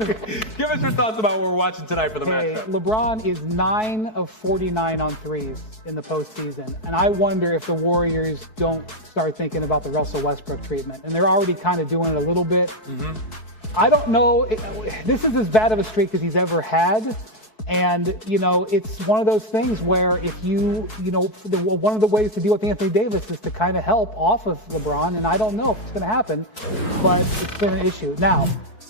Give us your thoughts about what we're watching tonight for the matchup. LeBron is 9 of 49 on threes in the postseason. And I wonder if the Warriors don't start thinking about the Russell Westbrook treatment. And they're already kind of doing it a little bit. Mm-hmm. I don't know. This is as bad of a streak as he's ever had. And, it's one of those things where if one of the ways to deal with Anthony Davis is to kind of help off of LeBron. And I don't know if it's going to happen, but it's been an issue. Now,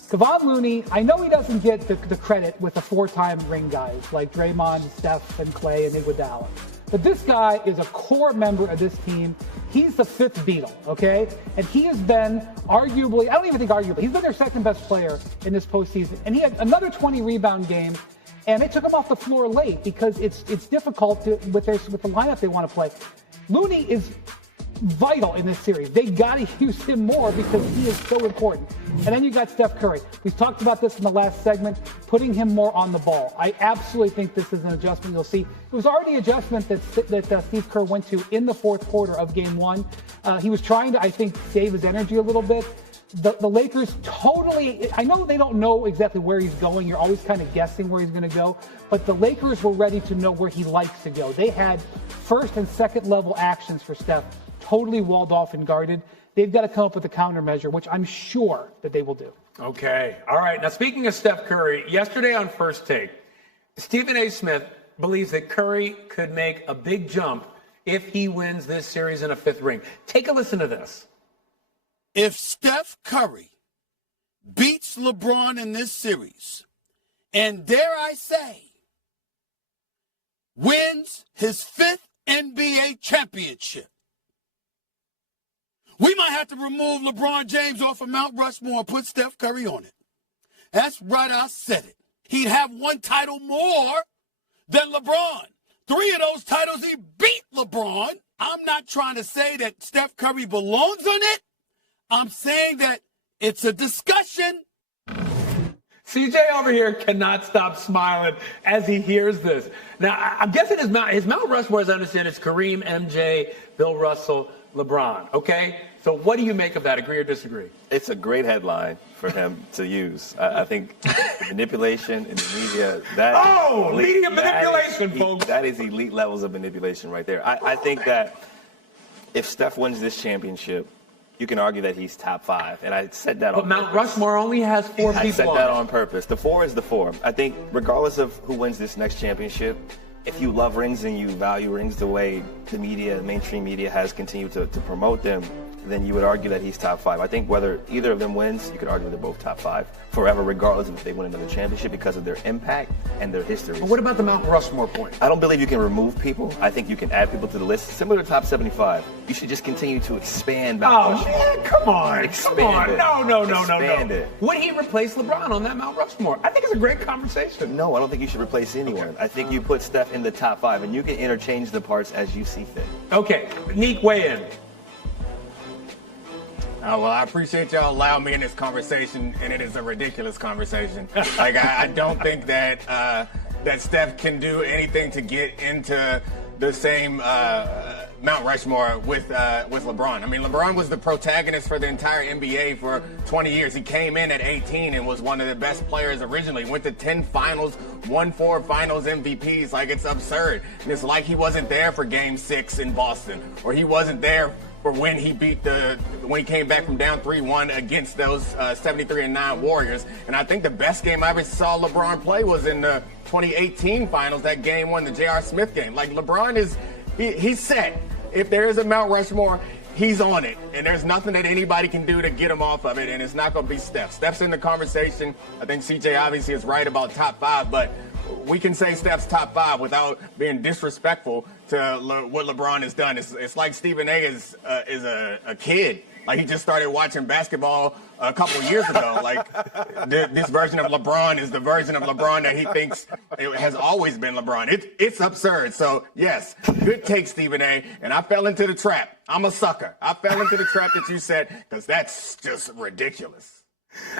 Kevon Looney, I know he doesn't get the credit with the 4-time ring guys like Draymond, Steph, and Clay, and Iguodala. But this guy is a core member of this team. He's the fifth Beatle, okay? And he has been arguably, I don't even think arguably, he's been their second best player in this postseason. And he had another 20-rebound game. And they took him off the floor late because it's difficult with the lineup they want to play. Looney is vital in this series. They got to use him more because he is so important. And then you got Steph Curry. We've talked about this in the last segment, putting him more on the ball. I absolutely think this is an adjustment you'll see. It was already an adjustment that Steve Kerr went to in the fourth quarter of Game 1. He was trying to, I think, save his energy a little bit. The Lakers totally, I know they don't know exactly where he's going. You're always kind of guessing where he's going to go. But the Lakers were ready to know where he likes to go. They had first and second level actions for Steph totally walled off and guarded. They've got to come up with a countermeasure, which I'm sure that they will do. Okay. All right. Now, speaking of Steph Curry, yesterday on First Take, Stephen A. Smith believes that Curry could make a big jump if he wins this series in a fifth ring. Take a listen to this. If Steph Curry beats LeBron in this series, and dare I say, wins his fifth NBA championship, we might have to remove LeBron James off of Mount Rushmore and put Steph Curry on it. That's right, I said it. He'd have one title more than LeBron. 3 of those titles he beat LeBron. I'm not trying to say that Steph Curry belongs on it. I'm saying that it's a discussion. CJ over here cannot stop smiling as he hears this. Now, I'm guessing his Mount Rushmore, as I understand, is Kareem, MJ, Bill Russell, LeBron. Okay? So what do you make of that? Agree or disagree? It's a great headline for him to use. I think manipulation in the media. Media manipulation, folks. That is elite levels of manipulation right there. I think that if Steph wins this championship, you can argue that he's top 5, and I said that on purpose. But Mount Rushmore only has 4 people. I said that on purpose. The 4 is the 4. I think regardless of who wins this next championship, if you love rings and you value rings the way the media, mainstream media has continued to promote them, then you would argue that he's top 5. I think whether either of them wins, you could argue they're both top 5 forever, regardless of if they win another championship, because of their impact and their history. But what about the Mount Rushmore point? I don't believe you can remove people. I think you can add people to the list. Similar to top 75, you should just continue to expand Mount Rushmore. Man, come on. Expand it. No. Expand it. Would he replace LeBron on that Mount Rushmore? I think it's a great conversation. No, I don't think you should replace anyone. Okay. I think you put Steph in the top 5, and you can interchange the parts as you see fit. Okay. Neek, weigh in. Well, I appreciate y'all allowing me in this conversation, and it is a ridiculous conversation. Like, I don't think that that Steph can do anything to get into the same Mount Rushmore with LeBron. I mean, LeBron was the protagonist for the entire NBA for 20 years. He came in at 18 and was one of the best players originally. Went to 10 finals, won 4 finals MVPs. Like, it's absurd. And it's like he wasn't there for Game 6 in Boston, or he wasn't there for when he when he came back from down 3-1 against those 73-9 Warriors. And I think the best game I ever saw LeBron play was in the 2018 finals, that Game 1, the J.R. Smith game. Like, LeBron he's set. If there is a Mount Rushmore, he's on it. And there's nothing that anybody can do to get him off of it, and it's not going to be Steph. Steph's in the conversation. I think CJ obviously is right about top 5, but we can say Steph's top 5 without being disrespectful to what LeBron has done. It's like Stephen A. is a kid. Like, he just started watching basketball a couple years ago. Like, this version of LeBron is the version of LeBron that he thinks it has always been LeBron. It's absurd. So, yes, good take, Stephen A. And I fell into the trap. I'm a sucker. I fell into the trap that you said, because that's just ridiculous.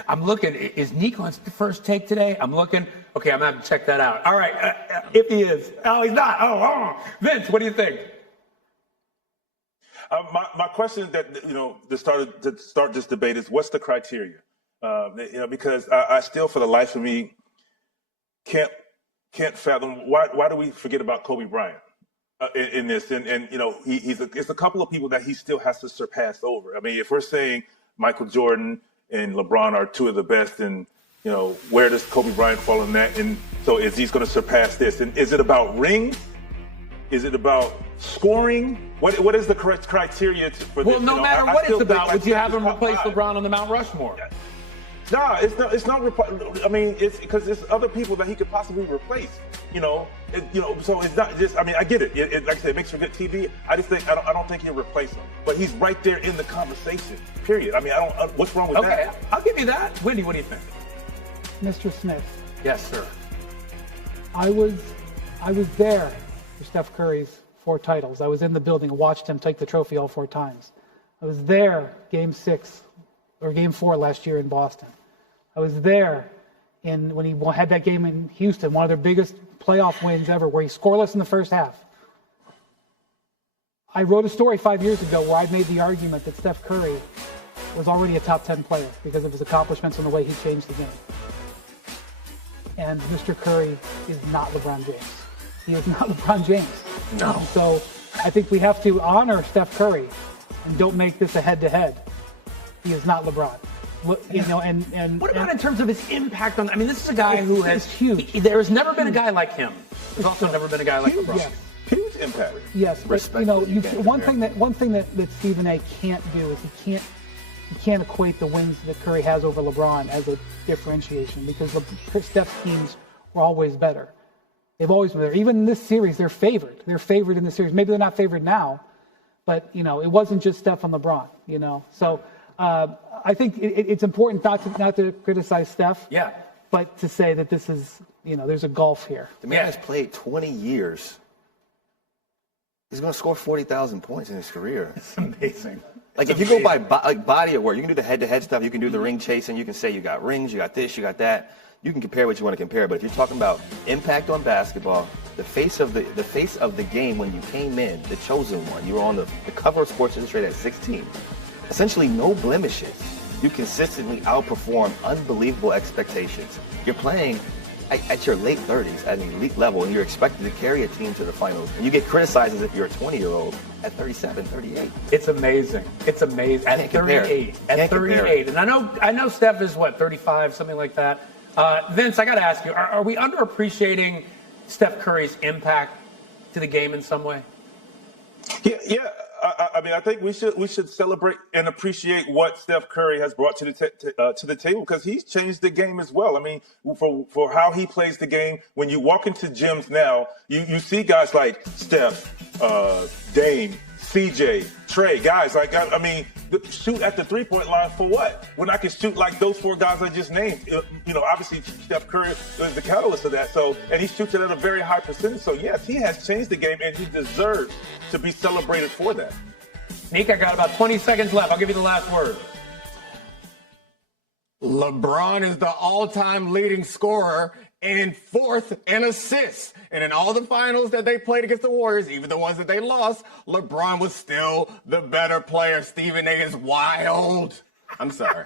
I'm looking. Is Neek on First Take today? I'm looking. Okay, I'm going to have to check that out. All right. If he is. Oh, he's not. Oh. Vince, what do you think? My question that, to start this debate is, what's the criteria? Because I still, for the life of me, can't fathom why do we forget about Kobe Bryant in this? And it's a couple of people that he still has to surpass over. I mean, if we're saying Michael Jordan and LeBron are two of the best, and where does Kobe Bryant fall in that? And so is he going to surpass this? And is it about rings? Is it about scoring? What is the correct criteria for this? Well, no matter what it's about, would you have him replace LeBron on the Mount Rushmore? Nah, it's not. I mean, it's because there's other people that he could possibly replace. So it's not just. I mean, I get it. Like I said, it makes for good TV. I just think I don't think he'll replace him, but he's right there in the conversation. Period. I mean, what's wrong with that? Okay, I'll give you that. Wendy, what do you think? Mr. Smith. Yes, sir. I was there for Steph Curry's 4 titles. I was in the building and watched him take the trophy all 4 times. I was there Game 6 or Game 4 last year in Boston. I was there when he had that game in Houston, one of their biggest playoff wins ever, where he scoreless in the first half. I wrote a story 5 years ago where I made the argument that Steph Curry was already a top 10 player because of his accomplishments and the way he changed the game. And Mr. Curry is not LeBron James. He is not LeBron James. No. So I think we have to honor Steph Curry and don't make this a head-to-head. He is not LeBron. And what about in terms of his impact on? I mean, this is a guy who has huge. There has never been a guy like him. There's also never been a guy like LeBron. Yes. Huge impact. Yes, but one thing that Stephen A. can't do is he can't equate the wins that Curry has over LeBron as a differentiation, because Steph's teams were always better. They've always been there. Even in this series, they're favored. They're favored in the series. Maybe they're not favored now, but it wasn't just Steph and LeBron. So I think it's important not to criticize Steph. Yeah. But to say that this is there's a gulf here. The man has played 20 years. He's going to score 40,000 points in his career. It's amazing. Like, if you go by body of work, you can do the head-to-head stuff. You can do the ring chasing. You can say you got rings, you got this, you got that. You can compare what you want to compare. But if you're talking about impact on basketball, the face of the game when you came in, the chosen one, you were on the cover of Sports Illustrated at 16. Essentially no blemishes. You consistently outperform unbelievable expectations. You're playing at your late 30s at an elite level, and you're expected to carry a team to the finals. And you get criticized as if you're a 20-year-old at 37, 38. It's amazing. It's amazing. At 38. At 38. And I know Steph is, 35, something like that. Vince, I got to ask you, are we underappreciating Steph Curry's impact to the game in some way? Yeah. I mean, I think we should celebrate and appreciate what Steph Curry has brought to the table, because he's changed the game as well. I mean, for how he plays the game. When you walk into gyms now, you see guys like Steph, Dame, CJ, Trey, guys like, I mean, shoot at the three-point line for what? When I can shoot like those 4 guys I just named. Obviously Steph Curry is the catalyst of that. So, and he shoots it at a very high percentage. So yes, he has changed the game, and he deserves to be celebrated for that. Nick, I got about 20 seconds left. I'll give you the last word. LeBron is the all-time leading scorer and 4th in assists. And in all the finals that they played against the Warriors, even the ones that they lost, LeBron was still the better player. Stephen A. is wild. I'm sorry.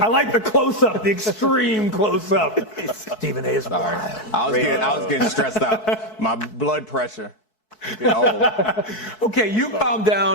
I like the close-up, the extreme close-up. Stephen A. is wild. I was getting stressed out. My blood pressure. Okay, you calm down.